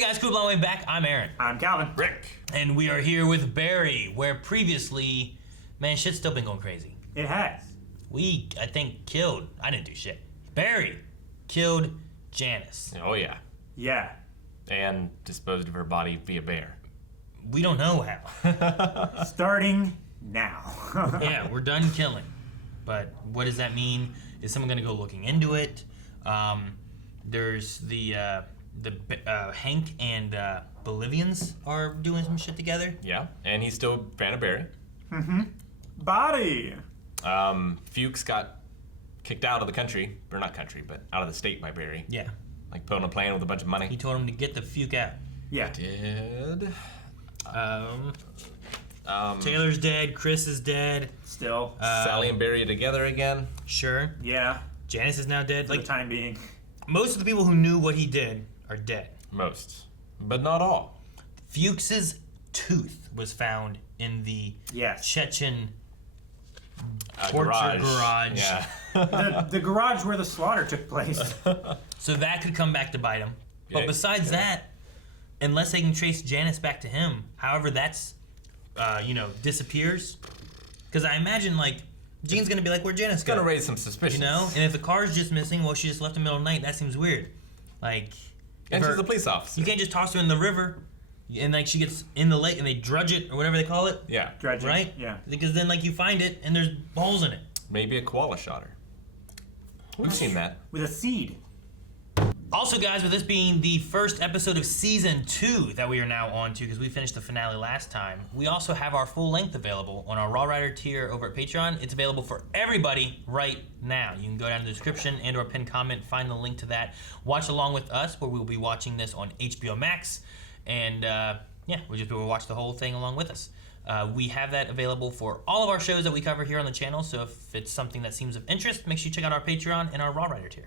guys, cool long way back. I'm Aaron. I'm Calvin. Rick. And we are here with Barry, where previously, man, shit's still been going crazy. It has. We, I think, I didn't do shit. Barry killed Janice. Oh, yeah. Yeah. And disposed of her body via bear. We don't know how. Starting now. Yeah, we're done killing. But what does that mean? Is someone going to go looking into it? There's the Hank and Bolivians are doing some shit together. Yeah, and he's still a fan of Barry. Mm-hmm. Body. Fuchs got kicked out of the country, or not country, but out of the state by Barry. Yeah. Like put on a plane with a bunch of money. He told him to get the fuke out. Yeah. Did. Taylor's dead. Chris is dead. Still. Sally and Barry together again. Sure. Yeah. Janice is now dead. For the time being. Most of the people who knew what he did are dead. Most. But not all. Fuchs's tooth was found in the Chechen torture garage. Yeah. the garage where the slaughter took place. So that could come back to bite him. But besides that, unless they can trace Janice back to him, however that's, disappears. Because I imagine, Gene's going to be like, where'd Janice go? It's going to raise some suspicion. And if the car's just missing, well, she just left in the middle of the night. That seems weird. And she's a police officer. You can't just toss her in the river and she gets in the lake and they drudge it or whatever they call it. Yeah. Dredging. Right? Yeah. Because then you find it and there's holes in it. Maybe a koala shot her. We've seen that. With a seed. Also, guys, with this being the first episode of Season 2 that we are now on to, because we finished the finale last time, we also have our full length available on our Raw Rider tier over at Patreon. It's available for everybody right now. You can go down in the description and or pinned comment, find the link to that. Watch along with us, where we'll be watching this on HBO Max. And, we'll just be able to watch the whole thing along with us. We have that available for all of our shows that we cover here on the channel, so if it's something that seems of interest, make sure you check out our Patreon and our Raw Rider tier.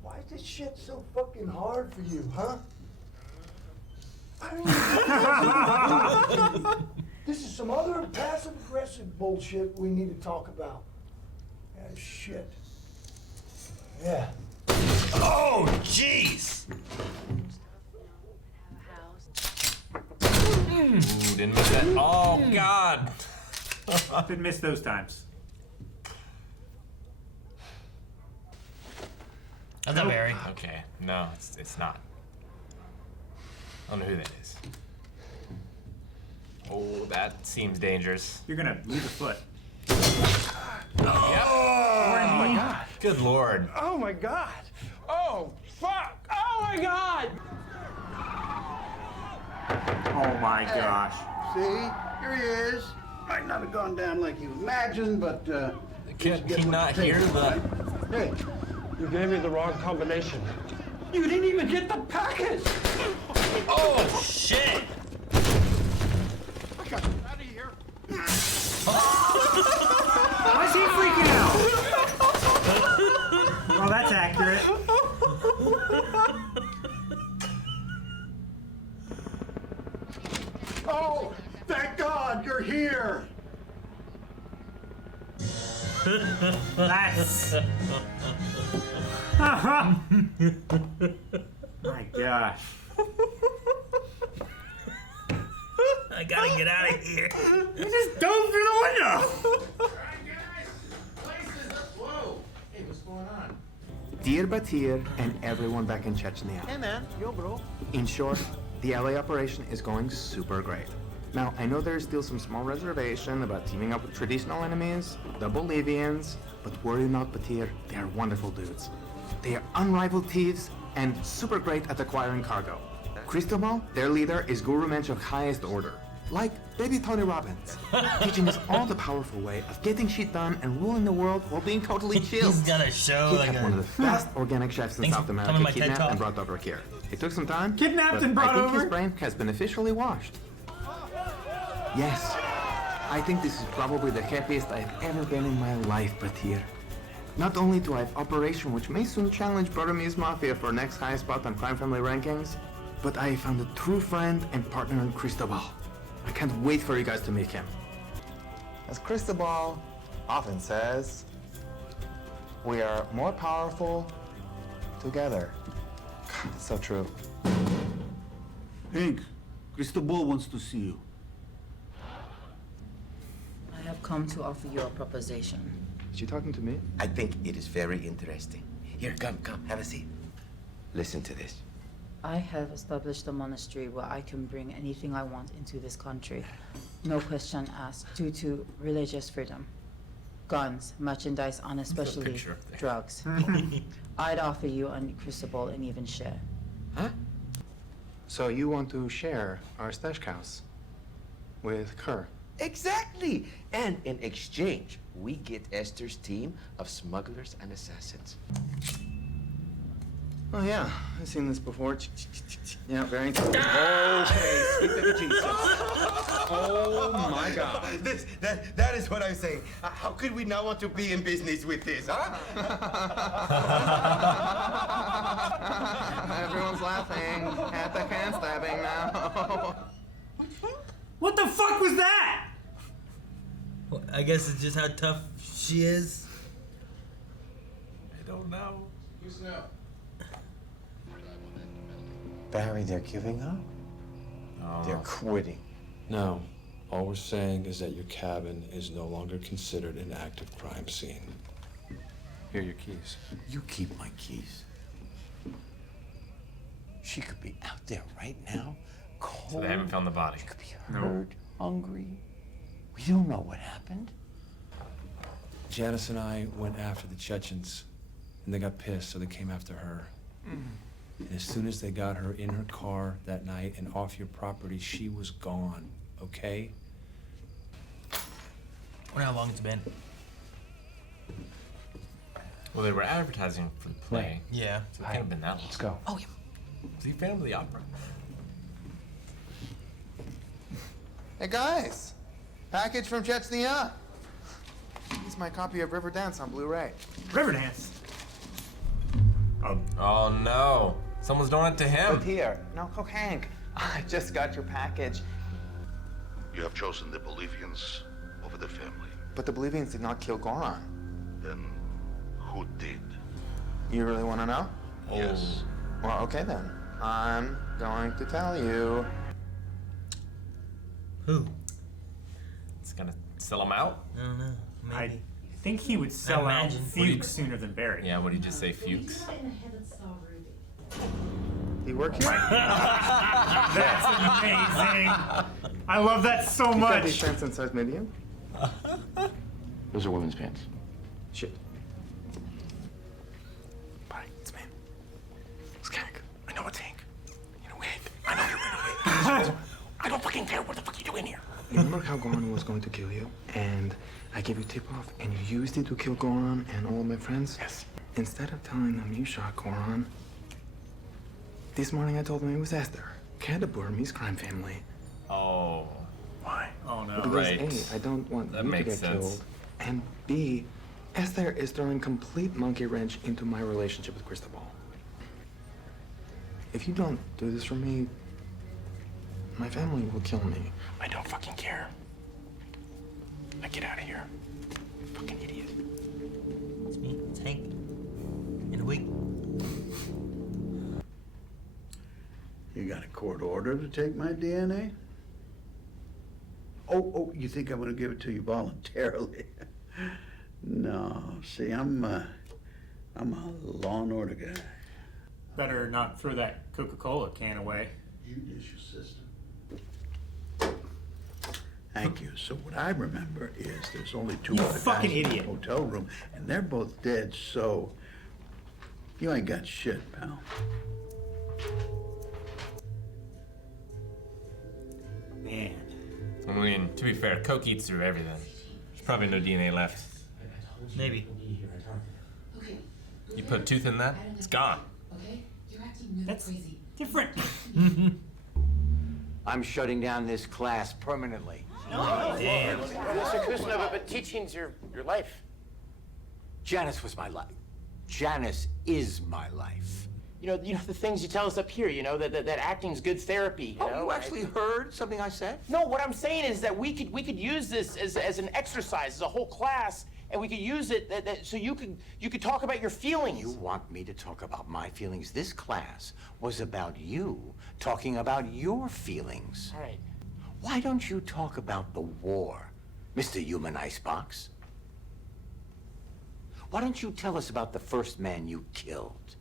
Why is this shit so fucking hard for you, huh? This is some other passive-aggressive bullshit we need to talk about. Yeah, shit. Yeah. Oh, jeez! Ooh, didn't miss that. Oh, God. Didn't miss those times. That's not Barry. Okay, no, it's not. I don't know who that is. Oh, that seems dangerous. You're gonna lose a foot. Oh my God. Good Lord. Oh my God. Oh, fuck. Oh my God. Oh my gosh. See? Here he is. Might not have gone down like you imagined, but, Can he not hear the... Hey, You gave me the wrong combination. You didn't even get the package. Oh, shit! I got you out of here. Why is he freaking out? Well, that's accurate. oh, thank God you're here. That's... My gosh. I gotta get out of here. You just dove through the window. Hey, what's going on? Dear Batir and everyone back in Chechnya. Hey, man. Yo, bro. In short, the LA operation is going super great. Now, I know there's still some small reservation about teaming up with traditional enemies, the Bolivians, but worry not, Batir, they are wonderful dudes. They are unrivaled thieves and super great at acquiring cargo. Cristobal, their leader, is Guru Mensch of highest order. Like baby Tony Robbins, teaching us all the powerful way of getting shit done and ruling the world while being totally chill. He's got a show He kept one of the best organic chefs in Thanks South for America coming to my TED kidnapped Talk. and brought over here. It took some time. Kidnapped but and brought I think over? his brain has been officially washed. Yes, I think this is probably the happiest I've ever been in my life, Batir. Not only do I have Operation, which may soon challenge Bartolomew's Mafia for next highest spot on Crime Family rankings, but I have found a true friend and partner in Cristobal. I can't wait for you guys to meet him. As Cristobal often says, we are more powerful together. God, this So true. Hank, Cristobal wants to see you. I have come to offer you a proposition. Is she talking to me? I think it is very interesting. Here, come, have a seat. Listen to this. I have established a monastery where I can bring anything I want into this country. No question asked, due to religious freedom. Guns, merchandise, and especially picture up there. drugs. I'd offer you and Cristobal an even share. Huh? So you want to share our stash house with Kerr? Exactly. And in exchange, we get Esther's team of smugglers and assassins. Oh yeah, I've seen this before. Yeah, very interesting. Okay, sweet baby Jesus. Oh my God. That is what I'm saying. How could we not want to be in business with this, huh? Everyone's laughing at the hand stabbing now. What the fuck was that? Well, I guess it's just how tough she is. I don't know. Barry, they're giving up. They're quitting. No. All we're saying is that your cabin is no longer considered an active crime scene. Here are your keys. You keep my keys. She could be out there right now, cold. So they haven't found the body. She could be hurt, hungry. We don't know what happened. Janice and I went after the Chechens, and they got pissed, so they came after her. And as soon as they got her in her car that night and off your property, she was gone, okay? I wonder how long it's been. Well, they were advertising for the play. Yeah. So it can't have been that long. Let's go. Oh, yeah. Was he a fan of the opera? Hey guys, package from Chechnya. Here's my copy of Riverdance on Blu-ray. Riverdance. Oh no. Someone's doing it to him. Look here. No, Hank. I just got your package. You have chosen the Bolivians over the family. But the Bolivians did not kill Goran. Then who did? You really want to know? Yes. Well, okay then. I'm going to tell you. Who? It's gonna sell him out? I don't know. I Maybe. think he would sell out imagine. Fuchs sooner than Barry. Yeah, what did you just say, Fuchs? You work here? That's amazing. I love that so You got these much. pants in size medium? Those are women's pants. Shit. Bye, it's me. It's Hank. I know it's Hank. You know Hank. I know you're in a way. I don't fucking care what the fuck you doing here. You remember how Goran was going to kill you? And I gave you tip-off, and you used it to kill Goran and all of my friends? Yes. Instead of telling them you shot Goran, this morning I told them it was Esther, head of Burmese crime family. Oh. Why? Oh no. Because Right. A, I don't want That you to makes get sense. killed, and B, Esther is throwing complete monkey wrench into my relationship with Cristobal. If you don't do this for me, my family will kill me. I don't fucking care. Now get out of here. Fucking idiot. It's me. It's Hank. In a week. You got a court order to take my DNA? Oh, you think I'm gonna give it to you voluntarily? No, see, I'm a law and order guy. Better not throw that Coca-Cola can away. Judicial system. Thank you. So what I remember is there's only two You other fucking guys in idiot. the hotel room, and they're both dead, so you ain't got shit, pal. Man. I mean, to be fair, Coke eats through everything. There's probably no DNA left. Maybe. You put a tooth in that, it's gone. That's different. I'm shutting down this class permanently. Damn. Mr. Kuznova, but teaching's your life. Janice was my life. Janice is my life. You know the things you tell us up here. You know that acting's good therapy. You know? You actually heard something I said? No, what I'm saying is that we could use this as an exercise, as a whole class, and we could use it so you could talk about your feelings. You want me to talk about my feelings? This class was about you talking about your feelings. All right. Why don't you talk about the war, Mr. Human Icebox? Why don't you tell us about the first man you killed?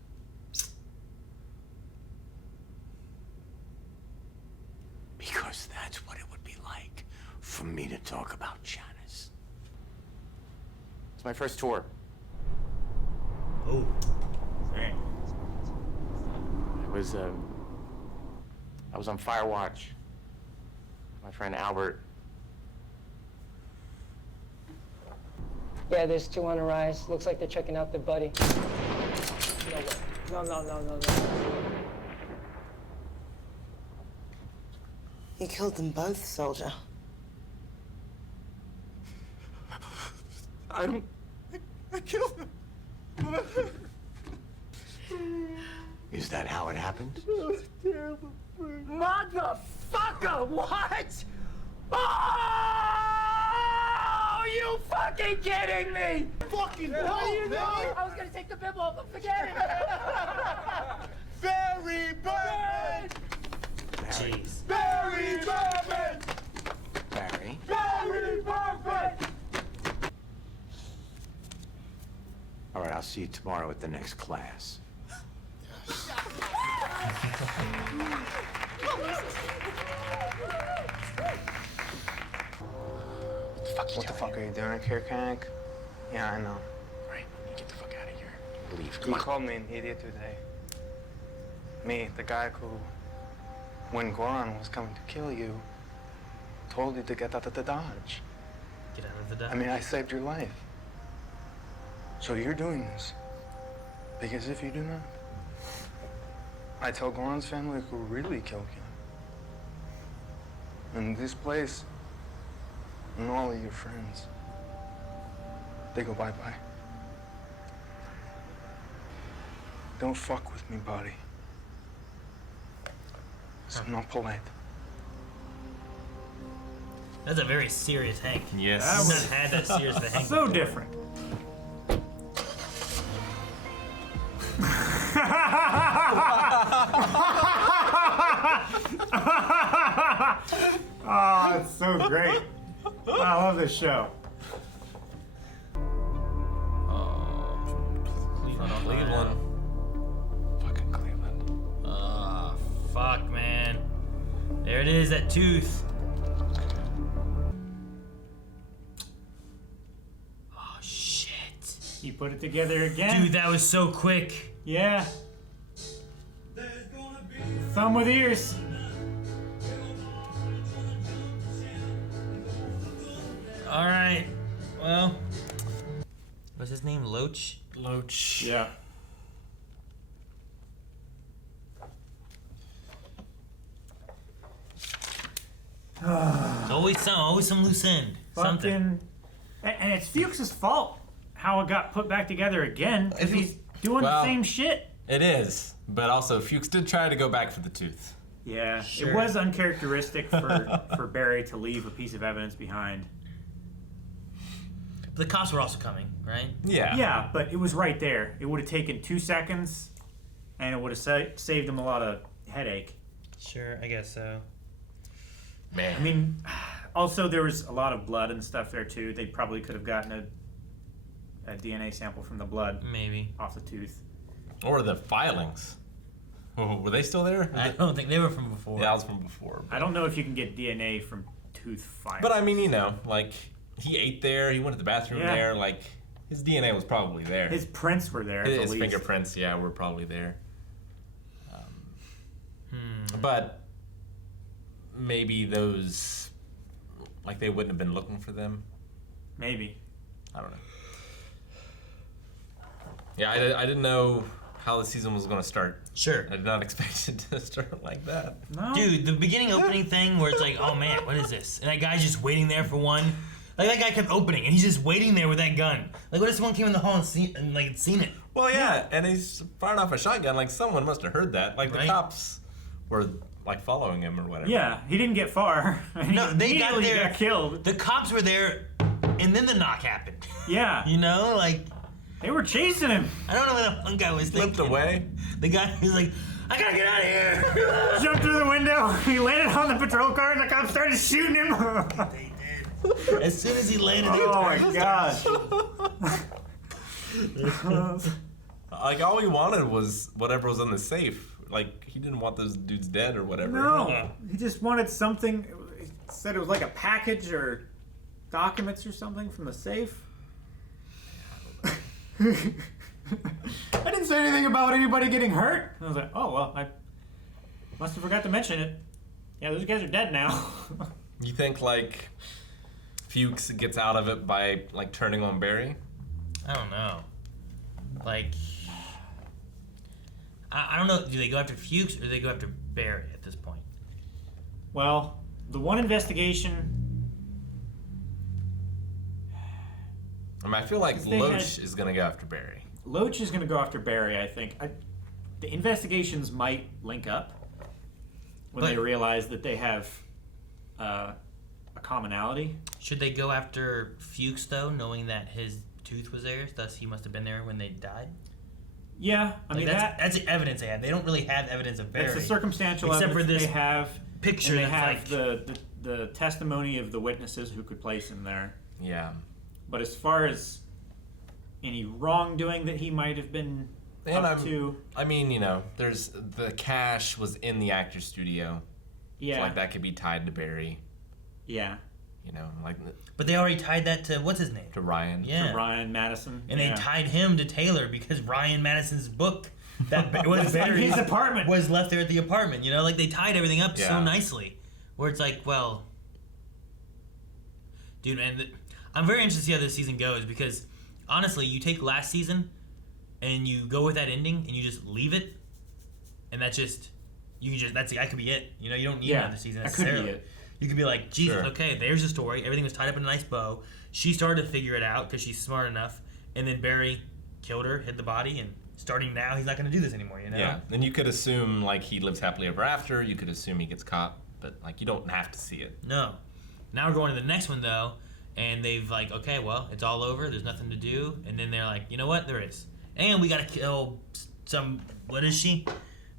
Because that's what it would be like for me to talk about Janice. It's my first tour. Oh. Right. I was on fire watch. My friend Albert. Yeah, there's 2 on the rise. Looks like they're checking out their buddy. No. You killed them both, soldier. I killed him. Is that how it happened? Terrible. Motherfucker, what? Oh, are you fucking kidding me? Fucking What are you doing? I was gonna take the bib off, but forget it. Very bad! Jeez. Very bad! Barry? Very perfect! All right, I'll see you tomorrow at the next class. What the fuck are you doing here, Kank? Yeah, I know. Right, you get the fuck out of here. Leave. You called me an idiot today. Me, the guy who, when Goran was coming to kill you, told you to get out of the Dodge. Get out of the Dodge. I mean, I saved your life. So you're doing this. Because if you do not, I tell Goran's family who really killed you. And this place, and all of your friends, they go bye-bye. Don't fuck with me, buddy. I'm not polite. That's a very serious Hank. Yes. I've not had that serious of a Hank. So before. different. Oh, it's so great. I love this show. Cleveland. Fucking Cleveland. Ah, fuck, man. There it is, that tooth. Oh, shit. You put it together again. Dude, that was so quick. Yeah. Thumb with ears. All right. Well, what's his name? Loach? Loach. Yeah. It's always some loose end. Something. And it's Fuchs' fault how it got put back together again, because he's doing the same shit. It is, but also Fuchs did try to go back for the tooth. Yeah, Sure. it was uncharacteristic for Barry to leave a piece of evidence behind. The cops were also coming, right? Yeah. Yeah, but it was right there. It would have taken 2 seconds, and it would have saved him a lot of headache. Sure, I guess so. Man. I mean, also there was a lot of blood and stuff there too. They probably could have gotten a DNA sample from the blood, maybe, off the tooth. Or the filings. Oh, were they still there? I don't think they were from before. Yeah, that was from before. I don't know if you can get DNA from tooth filings. But I mean, you know, like, he ate there, he went to the bathroom Yeah. there, like, his DNA was probably there. His prints were there. His at least. fingerprints, yeah, were probably there. But maybe those, like, they wouldn't have been looking for them. Maybe. I don't know. Yeah, I didn't know how the season was going to start. Sure. I did not expect it to start like that. No. Dude, the beginning opening thing where it's like, oh man, what is this? And that guy's just waiting there for one. Like, that guy kept opening, and he's just waiting there with that gun. Like, what if someone came in the hall and seen it? Well, yeah, and he's firing off a shotgun. Like, someone must have heard that. Like, the Right. cops were, like, following him or whatever. Yeah, he didn't get far. And No, he they got immediately there. got killed. The cops were there and then the knock happened. Yeah. You know, like they were chasing him. I don't know what that one guy was thinking. Flipped away. The guy was like, I gotta get out of here. Jumped through the window. He landed on the patrol car, and the cops started shooting him. They did. As soon as he landed, they oh my gosh. Like all he wanted was whatever was in the safe. Like he didn't want those dudes dead or whatever. No, he just wanted something. He said it was like a package or documents or something from the safe. I didn't say anything about anybody getting hurt. I was like, oh well, I must have forgot to mention it. Yeah, those guys are dead now. You think like Fuchs gets out of it by like turning on Barry? I don't know. Like, I don't know. Do they go after Fuchs or do they go after Barry at this point? Well, the one investigation. I mean, I feel like Loach is gonna go after Barry. Loach is going to go after Barry, I think. The investigations might link up when they realize that they have a commonality. Should they go after Fuchs, though, knowing that his tooth was there, thus he must have been there when they died? Yeah, I mean, that's the evidence they have. They don't really have evidence of Barry. It's the circumstantial except evidence for this they have. picture. And they that's have the testimony of the witnesses who could place him there. Yeah. But as far as any wrongdoing that he might have been up to, I mean, you know, there's the cash was in the actor's studio. Yeah. So, like that could be tied to Barry. Yeah. You know, like. But they already tied that to what's his name? To Ryan. Yeah. To Ryan Madison. And yeah. they tied him to Taylor because Ryan Madison's book that was in his apartment was left there at the apartment. You know, like they tied everything up so Yeah. nicely, where it's like, well, dude, man, I'm very interested to see how this season goes because honestly, you take last season and you go with that ending and you just leave it, and that could be it. You know, you don't need another season necessarily. That could be it. You could be like, Jesus, okay, there's the story. Everything was tied up in a nice bow. She started to figure it out because she's smart enough, and then Barry killed her, hid the body, and starting now, he's not going to do this anymore. You know? Yeah, and you could assume like he lives happily ever after. You could assume he gets caught, but like you don't have to see it. No. Now we're going to the next one though, and they've like, okay, well, it's all over. There's nothing to do, and then they're like, you know what? There is, and we got to kill some. What is she?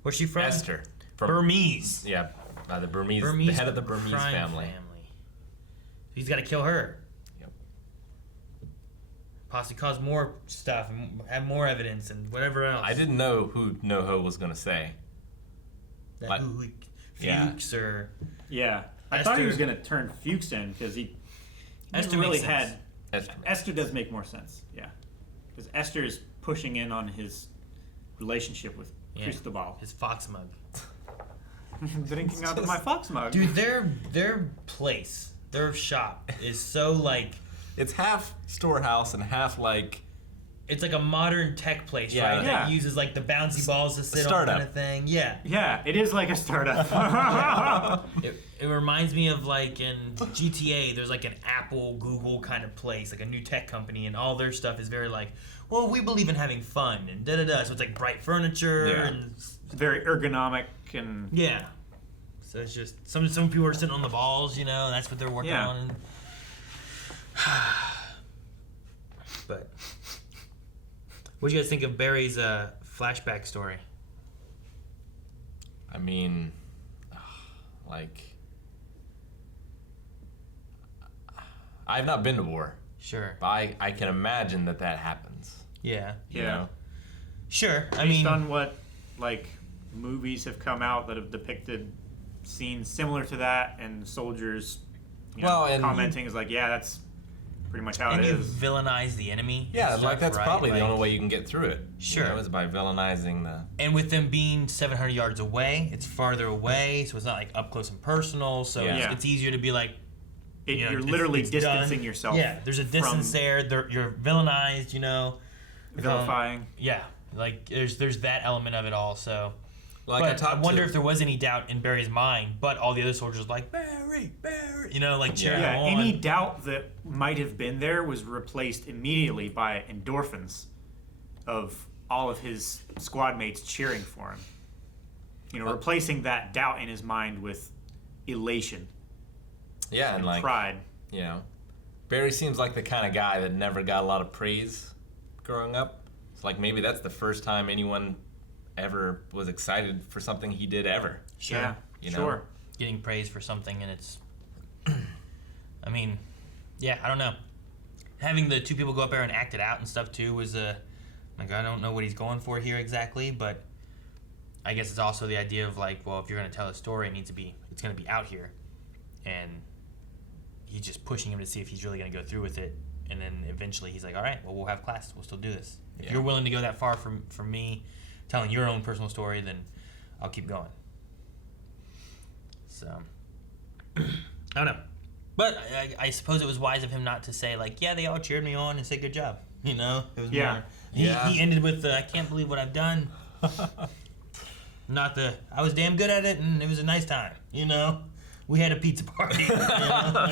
Where's she from? Esther. From Burmese. Yeah, the Burmese, Burmese, the head of the Burmese crime family. He's got to kill her. Yep. Possibly cause more stuff and have more evidence and whatever else. I didn't know who NoHo was gonna say. That Like, Fuchs or yeah. I thought he was going to turn Fuchs in because he Esther really makes had. sense. Esther does make more sense. Yeah, because Esther is pushing in on his relationship with Cristobal. His fox mug. Drinking out of my fox mug. Dude, their place, their shop is so like it's half storehouse and half like it's like a modern tech place, right? That uses like the bouncy balls to sit on kind of thing. Yeah. Yeah, it is like a startup. It reminds me of like in GTA, there's like an Apple, Google kind of place, like a new tech company, and all their stuff is very like, well, we believe in having fun and da-da-da. So it's like bright furniture and it's very ergonomic and yeah. So it's just some people are sitting on the balls, you know, and that's what they're working on. And but what do you guys think of Barry's flashback story? I mean, like, I've not been to war. Sure. But I can imagine that happens. Yeah. You know? Sure. Based on what, like, movies have come out that have depicted scenes similar to that, and soldiers, commenting is like, yeah, that's pretty much how it is. And you villainize the enemy. Yeah, and like stuff, that's right? probably the only way you can get through it. Sure. You know, is by villainizing the. And with them being 700 yards away, it's farther away, so it's not like up close and personal. So it's easier to be like. You're literally distancing yourself. Yeah, there's a distance there. You're villainized, you know. Vilifying. Yeah, like there's that element of it all. So, like I wonder if there was any doubt in Barry's mind, but all the other soldiers were like Barry, you know, like cheering him on. Any doubt that might have been there was replaced immediately by endorphins of all of his squad mates cheering for him. You know, replacing that doubt in his mind with elation. Yeah, and like pride. You know, Barry seems like the kind of guy that never got a lot of praise growing up. It's like maybe that's the first time anyone ever was excited for something he did ever. Sure. Yeah, You know? sure. Getting praise for something, and it's. I mean, yeah, I don't know. Having the two people go up there and act it out and stuff too was like, I don't know what he's going for here exactly, but I guess it's also the idea of like, well, if you're gonna tell a story, it's gonna be out here, and he's just pushing him to see if he's really gonna go through with it, and then eventually he's like, all right, well, we'll have class, we'll still do this. If you're willing to go that far from me telling your own personal story, then I'll keep going. So I don't know. But I suppose it was wise of him not to say, like, yeah, they all cheered me on and said good job. You know? It was more, he ended with the, I can't believe what I've done. Not the, I was damn good at it and it was a nice time. You know? We had a pizza party. You know?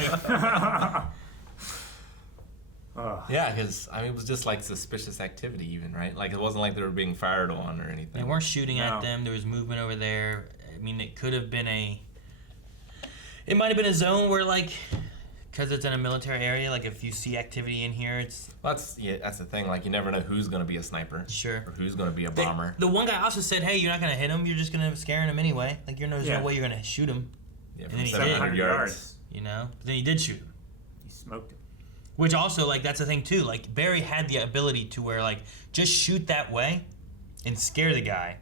Yeah, because, I mean, it was just like suspicious activity even, right? Like, it wasn't like they were being fired on or anything. They weren't shooting at them. There was movement over there. I mean, it could have been it might have been a zone where, like, because it's in a military area, like, if you see activity in here, it's... That's the thing. Like, you never know who's going to be a sniper. Sure. Or who's going to be a bomber. The one guy also said, hey, you're not going to hit him. You're just going to scare him anyway. Like, there's no way you're going to shoot him. Yeah, and from then he 700 did. yards. You know? But then he did shoot him. He smoked him. Which also, like, that's the thing, too. Like, Barry had the ability to where, like, just shoot that way and scare the guy.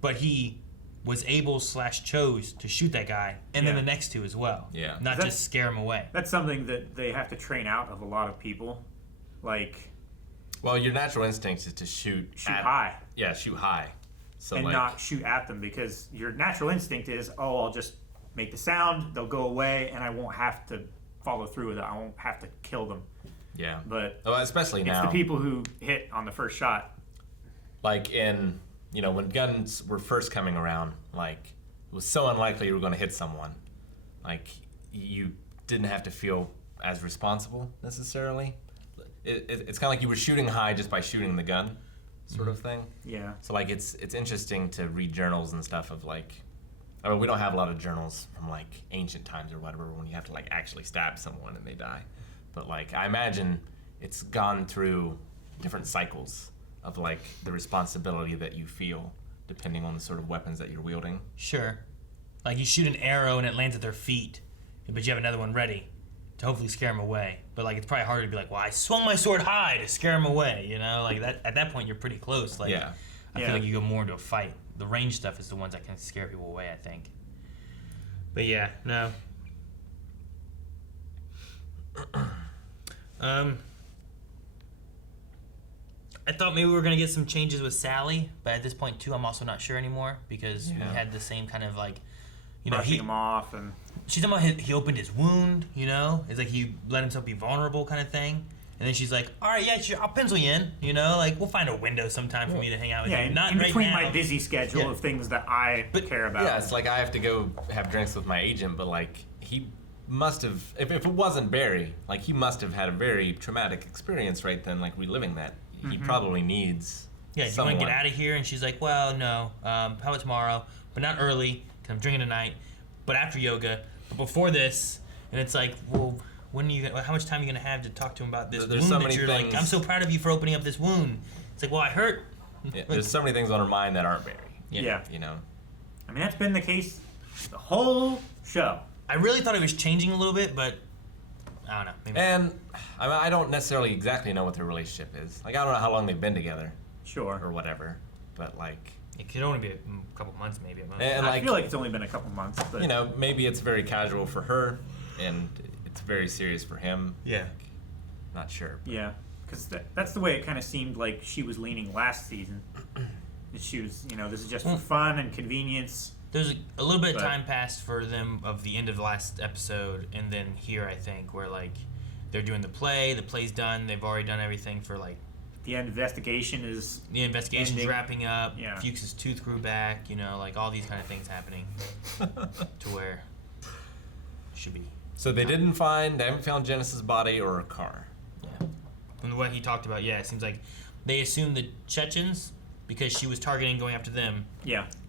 But he was able/chose to shoot that guy and then the next two as well. Yeah. Not just scare him away. That's something that they have to train out of a lot of people. Like... Well, your natural instinct is to shoot high. Yeah, shoot high. So and like, not shoot at them, because your natural instinct is, I'll just make the sound, they'll go away, and I won't have to follow through with it. I won't have to kill them. Yeah. But especially now. It's the people who hit on the first shot. Like in, when guns were first coming around, like, it was so unlikely you were going to hit someone. Like, you didn't have to feel as responsible, necessarily. It's kind of like you were shooting high just by shooting the gun, sort of thing. Yeah. So, like, it's interesting to read journals and stuff of, like, I mean, we don't have a lot of journals from, like, ancient times or whatever when you have to, like, actually stab someone and they die. But, like, I imagine it's gone through different cycles of, like, the responsibility that you feel depending on the sort of weapons that you're wielding. Sure. Like, you shoot an arrow and it lands at their feet, but you have another one ready to hopefully scare them away. But, like, it's probably harder to be like, well, I swung my sword high to scare them away, you know? Like, that at that point, you're pretty close. Like, yeah. I feel like you go more into a fight. The range stuff is the ones that can scare people away, I think. But, yeah, no. I thought maybe we were going to get some changes with Sally, but at this point, too, I'm also not sure anymore, because we had the same kind of, like, brushing him off, and she's talking about he opened his wound, you know? It's like he let himself be vulnerable kind of thing. And then she's like, all right, yeah, sure, I'll pencil you in, you know? Like, we'll find a window sometime for me to hang out with you. Not in right between now. my busy schedule of things that I care about. Yeah, it's like I have to go have drinks with my agent, but, like, he must have, if it wasn't Barry, like, he must have had a very traumatic experience right then, like, reliving that. He probably needs do you want to get out of here? And she's like, well, no. How about tomorrow? But not early, because I'm drinking tonight. But after yoga. But before this. And it's like, well, how much time are you going to have to talk to him about this There's wound so that many you're things. like, I'm so proud of you for opening up this wound. It's like, well, I hurt. Yeah, there's so many things on her mind that aren't Barry. Yeah. You know? I mean, that's been the case the whole show. I really thought it was changing a little bit, but I don't know. Maybe And I mean, I don't necessarily exactly know what their relationship is. Like, I don't know how long they've been together. Sure. Or whatever. But, like... It could only be a couple months, maybe. And I feel like it's only been a couple months. But... You know, maybe it's very casual for her, and it's very serious for him. Yeah. Like, not sure. But. Yeah. Because that's the way it kind of seemed like she was leaning last season. That she was, this is just for fun and convenience. There's a little bit of time passed for them of the end of the last episode, and then here, I think, where, like, they're doing the play's done, they've already done everything for, like... The investigation is... The investigation's ending. wrapping up, Yeah. Fuchs' tooth grew back, like, all these kind of things happening to where it should be. So they haven't found Janice's body or her car. Yeah. From what he talked about, it seems like they assumed the Chechens, because she was targeting going after them,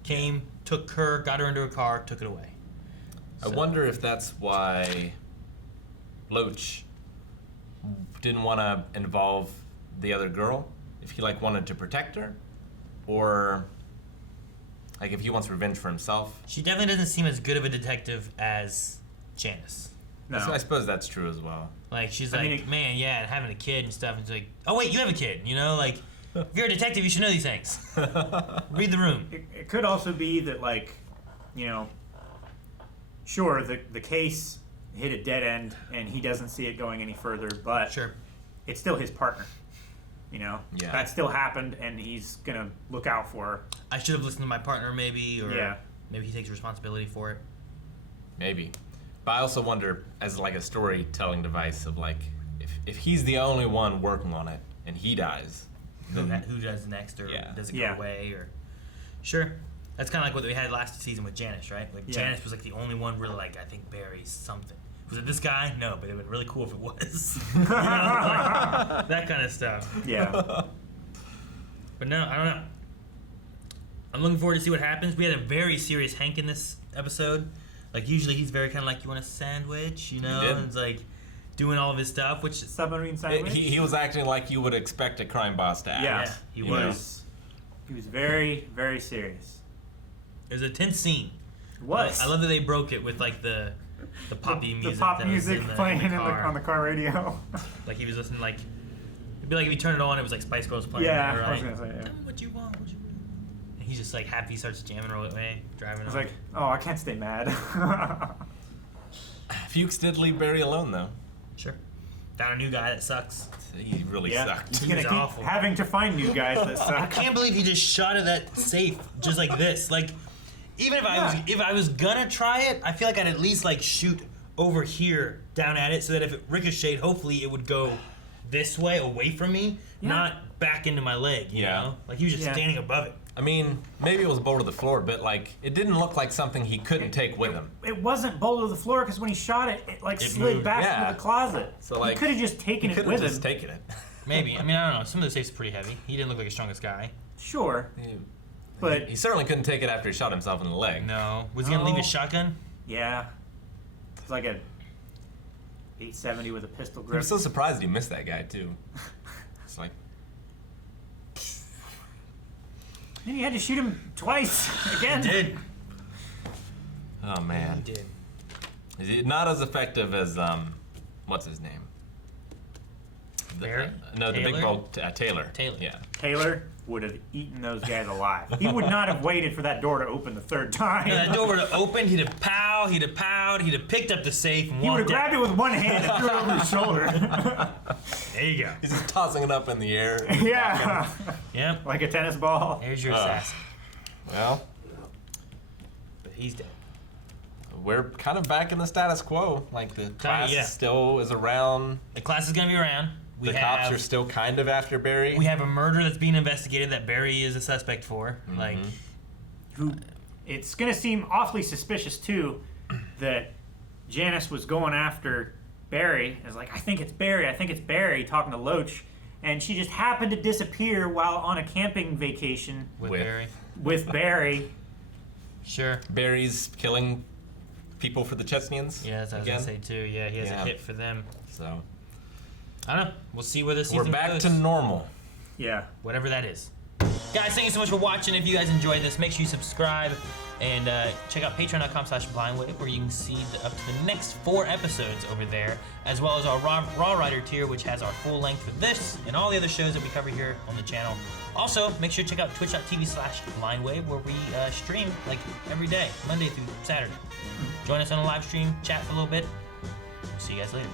came, took her, got her into a car, took it away. I wonder if that's why Loach didn't want to involve the other girl, if he like wanted to protect her, or like if he wants revenge for himself. She definitely doesn't seem as good of a detective as Janice. No. I suppose that's true as well. Like she's like, man, yeah, and having a kid and stuff. And it's like, oh wait, you have a kid, you know? Like, if you're a detective, you should know these things. Read the room. It could also be that, like, you know, sure, the case hit a dead end and he doesn't see it going any further, but sure, it's still his partner. You know, Yeah. that still happened, and he's gonna look out for her. I should have listened to my partner, maybe, or Yeah. maybe he takes responsibility for it. Maybe. But I also wonder, as like a storytelling device of like, if he's the only one working on it and he dies, Who does next, or does it go Yeah. away, or sure. That's kind of like what we had last season with Janice, right? Like Yeah. Janice was like the only one really like, I think Barry's something. Was it this guy? No, but it would be really cool if it was. You know, like, that kind of stuff. Yeah. But no, I don't know. I'm looking forward to see what happens. We had a very serious Hank in this episode. Like usually he's very kind of like, you want a sandwich, you know? He did. And it's like doing all of his stuff, which submarine sandwich. He was acting like you would expect a crime boss to act. Yeah, he was. He was very, very serious. It was a tense scene. It was. I love that they broke it with like the poppy music. The pop that was music in the, playing in the car. on the car radio. Like he was listening, like it'd be like if you turn it on, it was like Spice Girls playing. Yeah, or, I was like, gonna say, yeah. "Tell me what you want, what you want." And he's just like happy, starts jamming right away, driving. I was on. like, oh, I can't stay mad. Fuchs did leave Barry alone though. Sure. Found a new guy that sucks. He really Yeah, sucked. he's He gonna was keep awful. having to find new guys that I suck. can't believe he just shot at that safe just like this. Like, even if I was gonna try it, I feel like I'd at least like shoot over here down at it so that if it ricocheted, hopefully it would go this way away from me, not back into my leg. You know, like he was just standing above it. I mean, maybe it was bolt to the floor, but like it didn't look like something he couldn't take with him. It wasn't bolt to the floor because when he shot it, it like It slid moved, back yeah. into the closet. So like he could have just taken he it could've with just him. taken it. Maybe. I mean, I don't know. Some of the safes are pretty heavy. He didn't look like the strongest guy. Sure. But he certainly couldn't take it after he shot himself in the leg. No. Was he gonna leave his shotgun? Yeah. It's like a 870 with a pistol I grip. was so surprised he missed that guy too. It's like And he had to shoot him twice again. He did. oh man. He did. Is it not as effective as what's his name? Barry? No, the big Taylor? bolt Taylor. Taylor. Yeah. Taylor would have eaten those guys alive. He would not have waited for that door to open the third time. Yeah, that door would have opened, he'd have powed, he'd have powed, he'd have picked up the safe and He would have walked out. grabbed it with one hand and threw it over his shoulder. There you go. He's just tossing it up in the air. Yeah. Yep. Like a tennis ball. There's your assassin. Well, But he's dead. we're kind of back in the status quo. Like the class yeah. still is around. The class is gonna be around. The cops are still kind of after Barry. We have a murder that's being investigated that Barry is a suspect for. Like, Who? It's gonna seem awfully suspicious too that Janice was going after Barry. It's like, I think it's Barry, talking to Loach, and she just happened to disappear while on a camping vacation with Barry. with Barry. Sure. Barry's killing people for the Chechens. Yeah, that's what I was again. gonna say too. Yeah, he has Yeah. a hit for them. So I don't know. We'll see where this season we're back goes. to normal. Yeah. Whatever that is. Guys, thank you so much for watching. If you guys enjoyed this, make sure you subscribe and check out patreon.com/blindwave where you can see up to the next 4 episodes over there, as well as our Raw Rider tier, which has our full length for this and all the other shows that we cover here on the channel. Also, make sure to check out twitch.tv/blindwave where we stream like every day, Monday through Saturday. Join us on a live stream, chat for a little bit. See you guys later.